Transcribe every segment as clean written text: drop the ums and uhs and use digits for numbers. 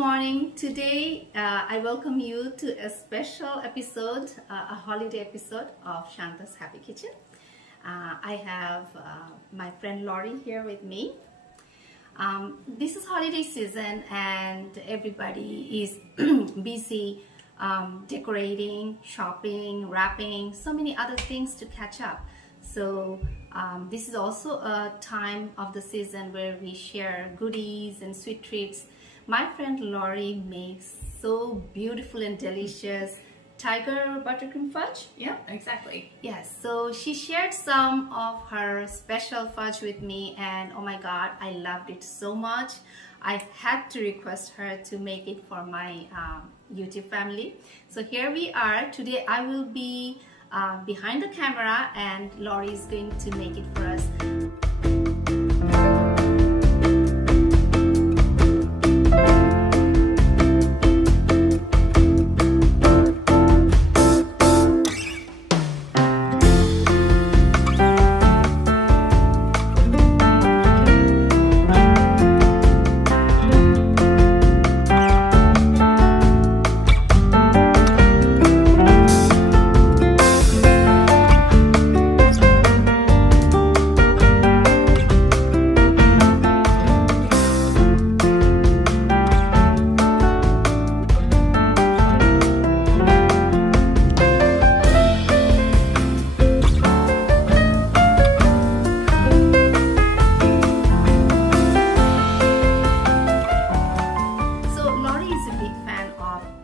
morning. Today I welcome you to a special episode, a holiday episode of Shanta's Happy Kitchen. I have my friend Laurie here with me. This is holiday season and everybody is busy decorating, shopping, wrapping, so many other things to catch up. So this is also a time of the season where we share goodies and sweet treats. My friend Laurie makes so beautiful and delicious tiger buttercream fudge. Yeah, exactly. Yes, so she shared some of her special fudge with me and oh my god, I loved it so much. I had to request her to make it for my YouTube family. So here we are. Today I will be behind the camera and Laurie is going to make it for us.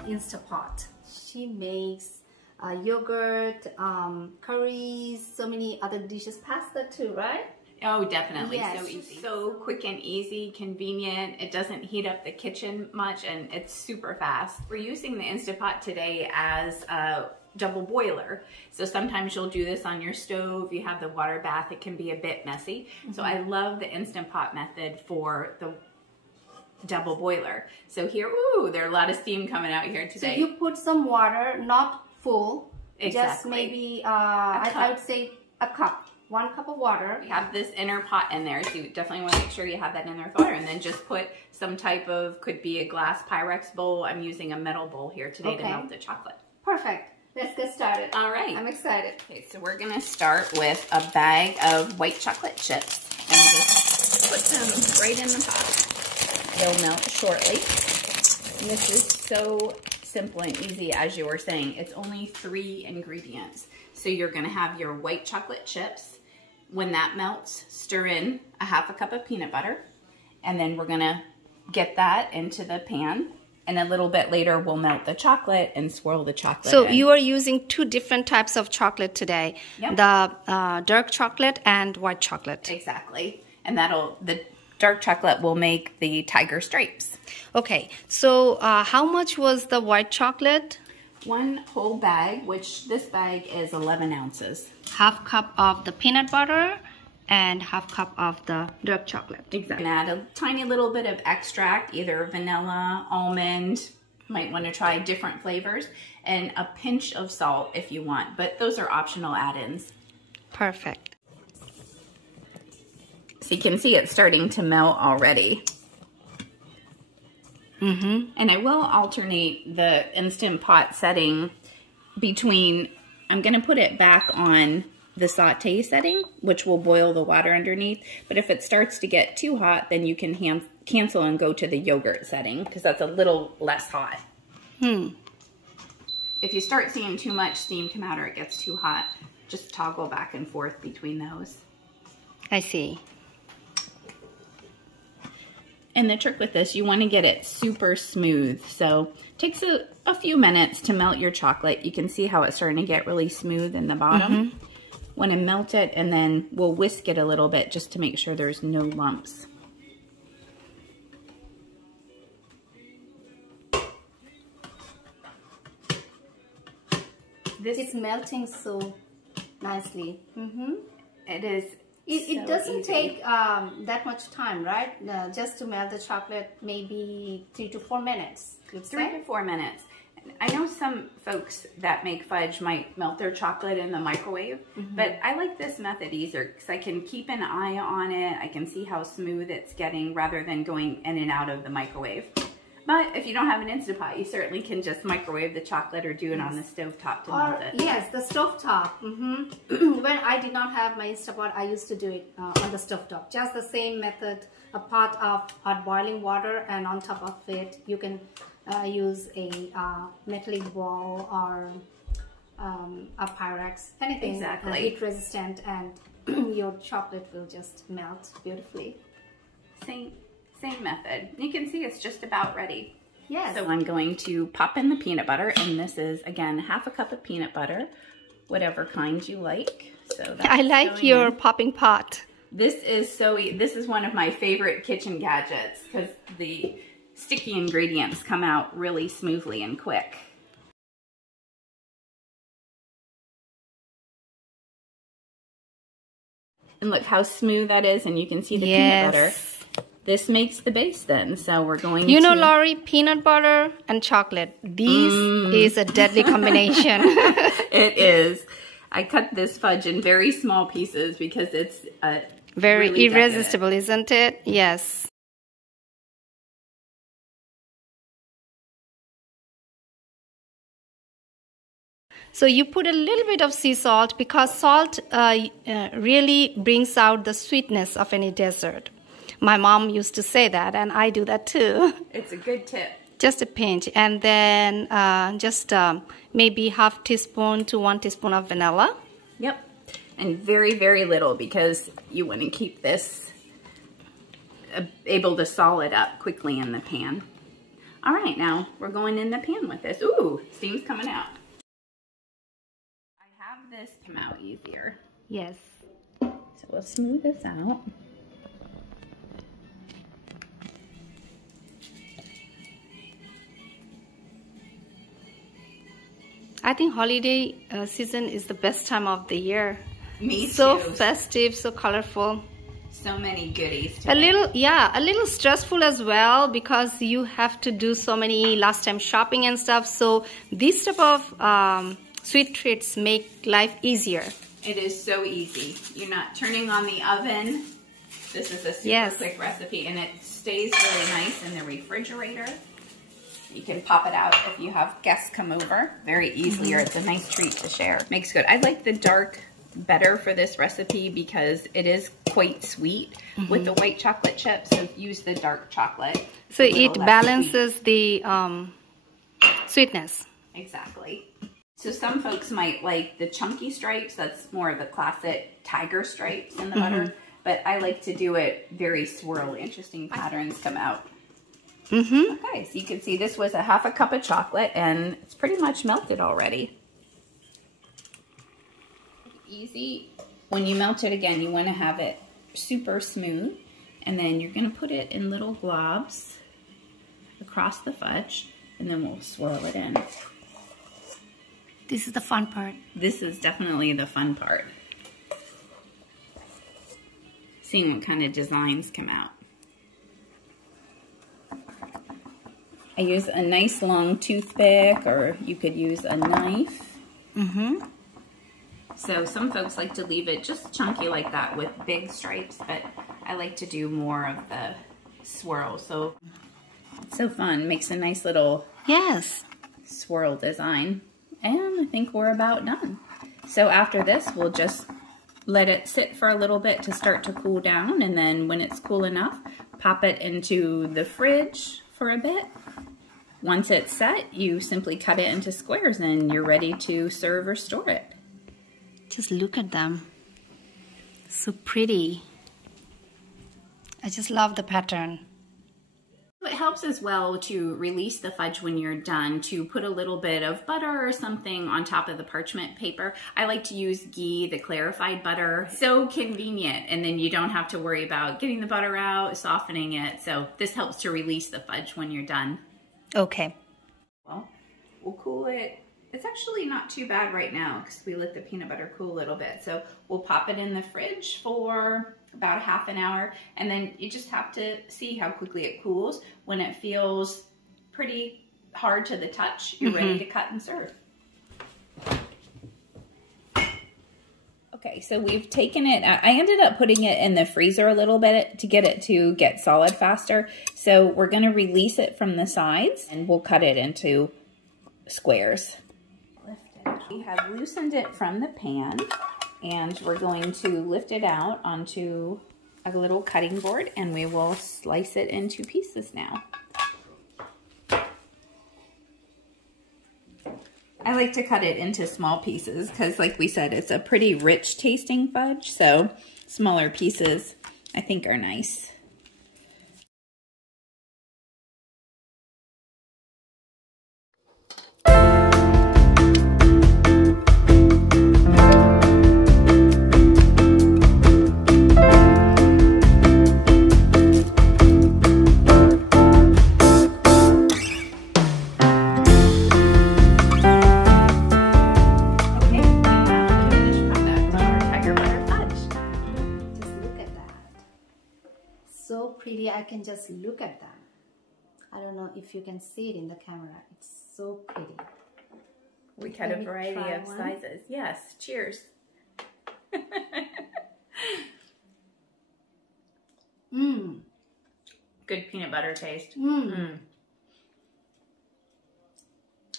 Instapot. She makes yogurt, curries, so many other dishes, pasta too, right? Oh, definitely. Yes. So easy. So quick and easy, convenient. It doesn't heat up the kitchen much and it's super fast. We're using the Instapot today as a double boiler. So sometimes you'll do this on your stove. You have the water bath. It can be a bit messy. So I love the Instant Pot method for the double boiler. So here, ooh, there's a lot of steam coming out here today. So you put some water, not full, exactly. Just maybe, I would say a cup, 1 cup of water. You have this inner pot in there, so you definitely want to make sure you have that in there with water, and then just put some type of, could be a glass Pyrex bowl. I'm using a metal bowl here today to melt the chocolate. Perfect. Let's get started. All right. I'm excited. Okay, so we're gonna start with a bag of white chocolate chips and just put them right in the pot. They'll melt shortly. And this is so simple and easy, as you were saying. It's only 3 ingredients. So you're gonna have your white chocolate chips. When that melts, stir in a ½ cup of peanut butter. And then we're gonna get that into the pan. And a little bit later, we'll melt the chocolate and swirl the chocolate So in. you are using 2 different types of chocolate today. Yep. The dark chocolate and white chocolate. Exactly. And the dark chocolate will make the tiger stripes. Okay, so how much was the white chocolate? 1 whole bag, which this bag is 11 ounces. ½ cup of the peanut butter and ½ cup of the dark chocolate. Exactly. And add a tiny little bit of extract, either vanilla, almond, might want to try different flavors, and a pinch of salt if you want, but those are optional add-ins. Perfect. So you can see it's starting to melt already. And I will alternate the Instant Pot setting between, I'm going to put it back on the saute setting, which will boil the water underneath. But if it starts to get too hot, then you can cancel and go to the yogurt setting because that's a little less hot. If you start seeing too much steam come out or it gets too hot, just toggle back and forth between those. I see. And the trick with this, you want to get it super smooth. So it takes a few minutes to melt your chocolate. You can see how it's starting to get really smooth in the bottom. Want to melt it and then we'll whisk it a little bit just to make sure there's no lumps. It's melting so nicely. It is. It doesn't take that much time, right? Just to melt the chocolate, maybe 3 to 4 minutes. 3 to 4 minutes. I know some folks that make fudge might melt their chocolate in the microwave, but I like this method easier because I can keep an eye on it. I can see how smooth it's getting rather than going in and out of the microwave. But if you don't have an Instapot, you certainly can just microwave the chocolate or do it on the stovetop to melt it. Yes, the stovetop. When I did not have my Instapot, I used to do it on the stovetop. Just the same method, a pot of hot boiling water, and on top of it, you can use a metallic ball or a Pyrex, anything heat resistant, and your chocolate will just melt beautifully. Same method. You can see it's just about ready. Yes. So I'm going to pop in the peanut butter, and this is, again, half a cup of peanut butter, whatever kind you like. So that's I like your popping pot. This is one of my favorite kitchen gadgets because the sticky ingredients come out really smoothly and quick. And look how smooth that is, and you can see the peanut butter. This makes the base then, so we're going to... You know, Laurie, peanut butter and chocolate. This is a deadly combination. It is. I cut this fudge in very small pieces because it's very really irresistible, isn't it? Yes. So you put a little bit of sea salt because salt really brings out the sweetness of any dessert. My mom used to say that, and I do that too. It's a good tip. Just a pinch, and then just maybe half teaspoon to 1 teaspoon of vanilla. Yep, and very, very little because you want to keep this able to solid up quickly in the pan. All right, now we're going in the pan with this. Ooh, steam's coming out. I have this come out easier. Yes. So we'll smooth this out. I think holiday season is the best time of the year. Me too. So festive, so colorful. So many goodies. A little stressful as well because you have to do so many last time shopping and stuff. So these type of sweet treats make life easier. It is so easy. You're not turning on the oven. This is a super quick recipe, and it stays really nice in the refrigerator. You can pop it out if you have guests come over very easily, or it's a nice treat to share. Makes good. I like the dark better for this recipe because it is quite sweet with the white chocolate chips. So use the dark chocolate. So it balances the sweetness. Exactly. So some folks might like the chunky stripes. That's more of the classic tiger stripes in the butter. But I like to do it very swirly. Interesting patterns come out. Okay, so you can see this was a half a cup of chocolate and it's pretty much melted already. Easy. When you melt it again, you want to have it super smooth, and then you're going to put it in little globs across the fudge, and then we'll swirl it in. This is the fun part. This is definitely the fun part. Seeing what kind of designs come out. I use a nice long toothpick, or you could use a knife. So some folks like to leave it just chunky like that with big stripes, but I like to do more of the swirl. So it's so fun. Makes a nice little swirl design. And I think we're about done. So after this, we'll just let it sit for a little bit to start to cool down. And then when it's cool enough, pop it into the fridge for a bit. Once it's set, you simply cut it into squares and you're ready to serve or store it. Just look at them. So pretty. I just love the pattern. It helps as well to release the fudge when you're done, to put a little bit of butter or something on top of the parchment paper. I like to use ghee, the clarified butter. So convenient, and then you don't have to worry about getting the butter out, softening it. So this helps to release the fudge when you're done. Okay. Well, we'll cool it. It's actually not too bad right now because we let the peanut butter cool a little bit. So we'll pop it in the fridge for about half an hour, and then you just have to see how quickly it cools. When it feels pretty hard to the touch, you're ready to cut and serve. Okay, so we've taken it, I ended up putting it in the freezer a little bit to get solid faster. So we're gonna release it from the sides and we'll cut it into squares. We have loosened it from the pan and we're going to lift it out onto a little cutting board and we will slice it into pieces now. I like to cut it into small pieces because, like we said, it's a pretty rich tasting fudge, so smaller pieces I think are nice. So pretty, I can just look at them. I don't know if you can see it in the camera. It's so pretty. We cut a variety of sizes. Yes, cheers. Mmm. Good peanut butter taste. Mmm.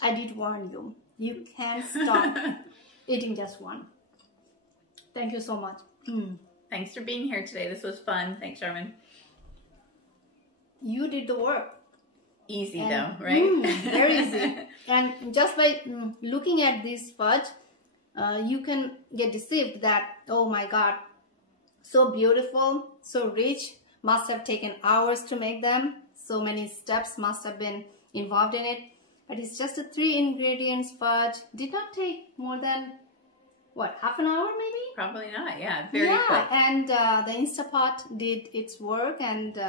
I did warn you. You can't stop eating just one. Thank you so much. Thanks for being here today. This was fun. Thanks, Sherman. You did the work. Easy though, right? Very easy. And just by looking at this fudge, you can get deceived that, oh my God, so beautiful, so rich, must have taken hours to make them. So many steps must have been involved in it. But it's just a 3 ingredients fudge. Did not take more than, what, half an hour maybe? Probably not, yeah, very quick. And the Instapot did its work and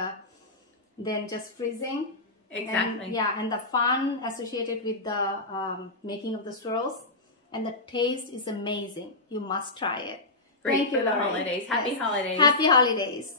then just freezing. Exactly. And, and the fun associated with the making of the swirls. And the taste is amazing. You must try it. Great Thank for you, the Laurie. holidays. Happy holidays. Happy holidays.